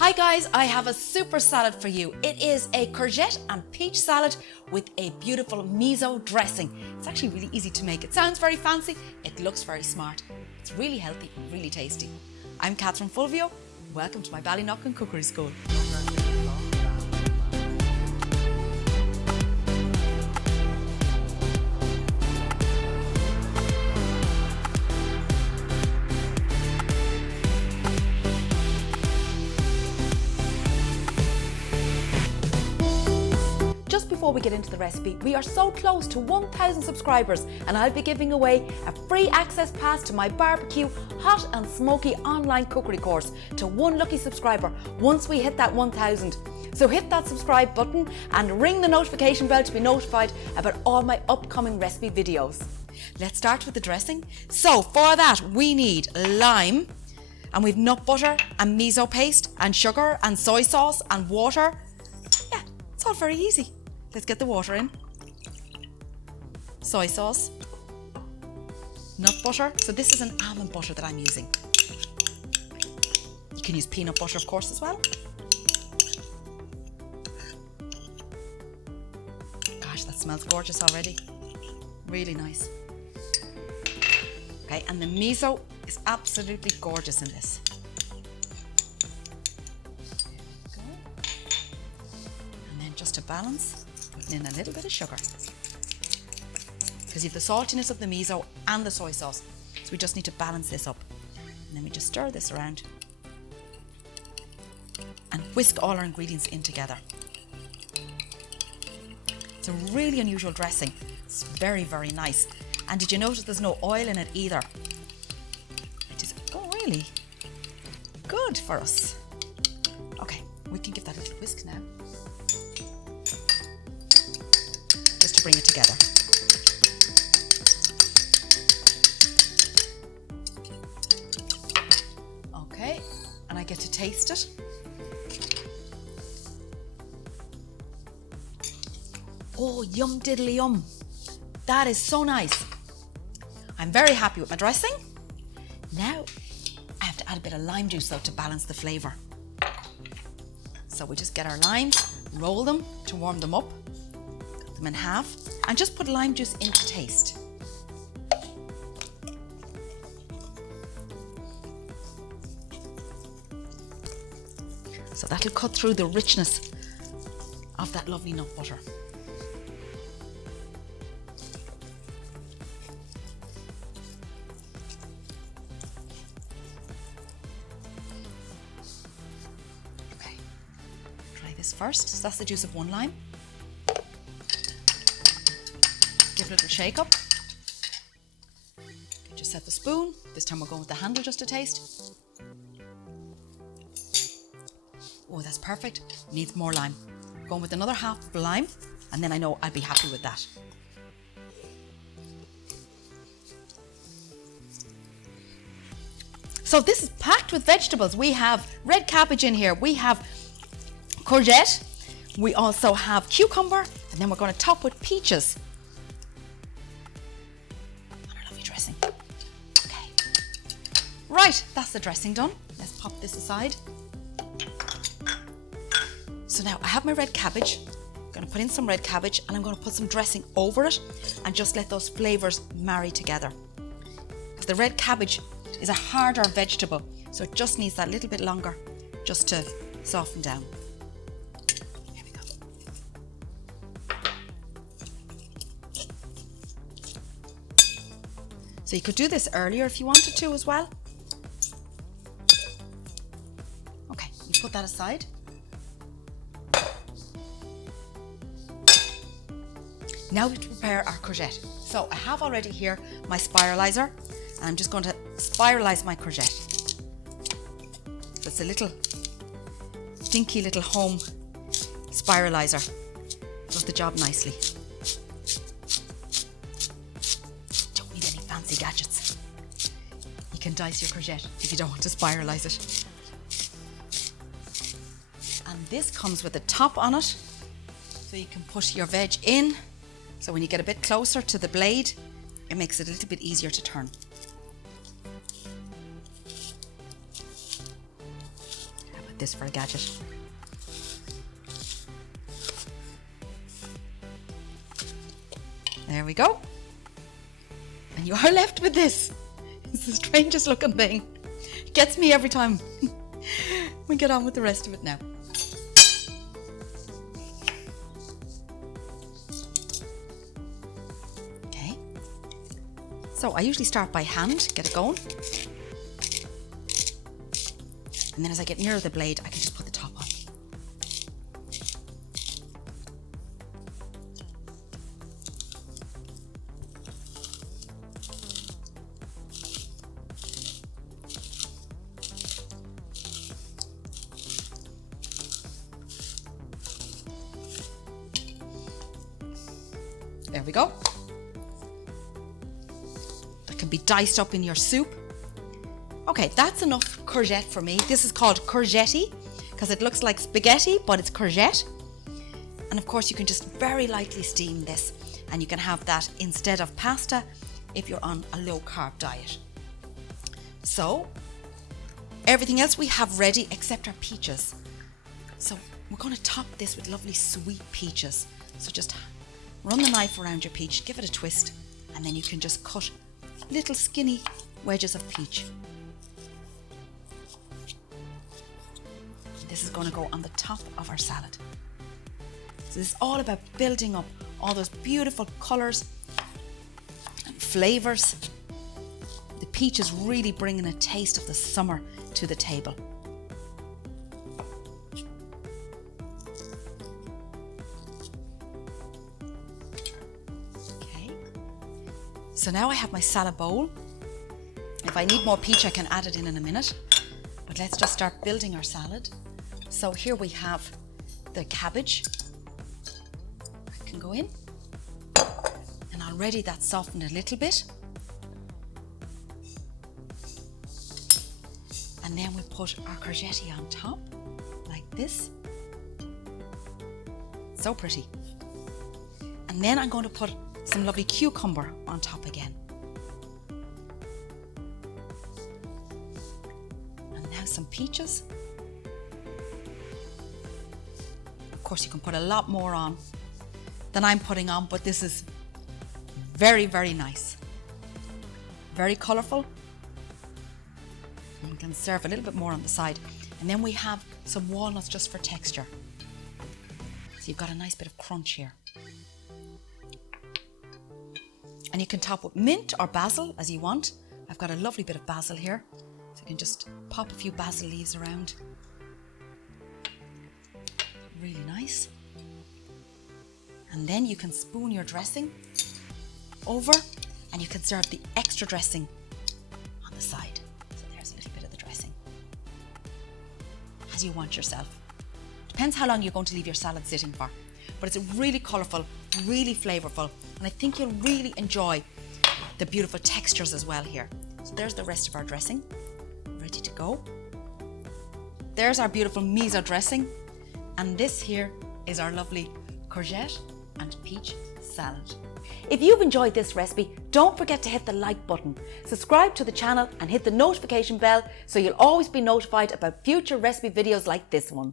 Hi guys, I have a super salad for you. It is a courgette and peach salad with a beautiful miso dressing. It's actually really easy to make. It sounds very fancy, it looks very smart. It's really healthy and really tasty. I'm Catherine Fulvio. Welcome to my Ballyknocken Cookery School. Just before we get into the recipe, we are so close to 1,000 subscribers and I'll be giving away a free access pass to my barbecue hot and smoky online cookery course to one lucky subscriber once we hit that 1,000. So hit that subscribe button and ring the notification bell to be notified about all my upcoming recipe videos. Let's start with the dressing. So for that we need lime, and we've nut butter and miso paste and sugar and soy sauce and water. Yeah, it's all very easy. Let's get the water in. Soy sauce, nut butter. So this is an almond butter that I'm using. You can use peanut butter, of course, as well. Gosh, that smells gorgeous already. Really nice. Okay, and the miso is absolutely gorgeous in this. And then just to balance, putting in a little bit of sugar, because you have the saltiness of the miso and the soy sauce, so we just need to balance this up. And then we just stir this around and whisk all our ingredients in together. It's a really unusual dressing. It's very, very nice. And did you notice there's no oil in it either? It is really good for us. Okay, we can give that a little whisk now, just to bring it together. Okay, and I get to taste it. Oh, yum diddly yum. That is so nice. I'm very happy with my dressing. Now, I have to add a bit of lime juice though to balance the flavour. So we just get our limes, roll them to warm them up, cut them in half, and just put lime juice in to taste. So that'll cut through the richness of that lovely nut butter. Okay, try this first. So that's the juice of one lime. Give it a little shake up. Just set the spoon. This time we're going with the handle just to taste. Oh, that's perfect. Needs more lime. Going with another half of lime, and then I know I'll be happy with that. So this is packed with vegetables. We have red cabbage in here. We have courgette. We also have cucumber, and then we're going to top with peaches. And our lovely dressing. Okay. Right, that's the dressing done. Let's pop this aside. So now I have my red cabbage. I'm going to put in some red cabbage and I'm going to put some dressing over it and just let those flavours marry together. Because the red cabbage is a harder vegetable, so it just needs that little bit longer just to soften down. Here we go. So you could do this earlier if you wanted to as well. Okay, you put that aside. Now we have to prepare our courgette. So I have already here my spiralizer, and I'm just going to spiralize my courgette. So it's a little dinky little home spiralizer. Does the job nicely. Don't need any fancy gadgets. You can dice your courgette if you don't want to spiralize it. And this comes with a top on it, so you can put your veg in. So when you get a bit closer to the blade, it makes it a little bit easier to turn. How about this for a gadget. There we go. And you are left with this. It's the strangest looking thing. It gets me every time. We get on with the rest of it now. Okay. So I usually start by hand, get it going. And then as I get nearer the blade, I can just put the top on. There we go. That can be diced up in your soup. Okay, that's enough courgette for me. This is called courgette because it looks like spaghetti, but it's courgette. And of course, you can just very lightly steam this, and you can have that instead of pasta if you're on a low carb diet. So, everything else we have ready except our peaches. So, we're going to top this with lovely sweet peaches. So just run the knife around your peach, give it a twist, and then you can just cut little skinny wedges of peach. This is going to go on the top of our salad. So this is all about building up all those beautiful colours and flavours. The peach is really bringing a taste of the summer to the table. Okay. So now I have my salad bowl. If I need more peach, I can add it in a minute. But let's just start building our salad. So here we have the cabbage. That can go in. And already that's softened a little bit. And then we put our courgette on top, like this. So pretty. And then I'm going to put some lovely cucumber on top again. And now some peaches. Of course, you can put a lot more on than I'm putting on, but this is very, very nice. Very colourful. And you can serve a little bit more on the side. And then we have some walnuts just for texture. So you've got a nice bit of crunch here. And you can top with mint or basil as you want. I've got a lovely bit of basil here. So you can just pop a few basil leaves around. Really nice. And then you can spoon your dressing over, and you can serve the extra dressing on the side. So there's a little bit of the dressing. As you want yourself. Depends how long you're going to leave your salad sitting for. But it's really colourful, really flavourful, and I think you'll really enjoy the beautiful textures as well here. So there's the rest of our dressing, ready to go. There's our beautiful miso dressing. And this here is our lovely courgette and peach salad. If you've enjoyed this recipe, don't forget to hit the like button, subscribe to the channel and hit the notification bell so you'll always be notified about future recipe videos like this one.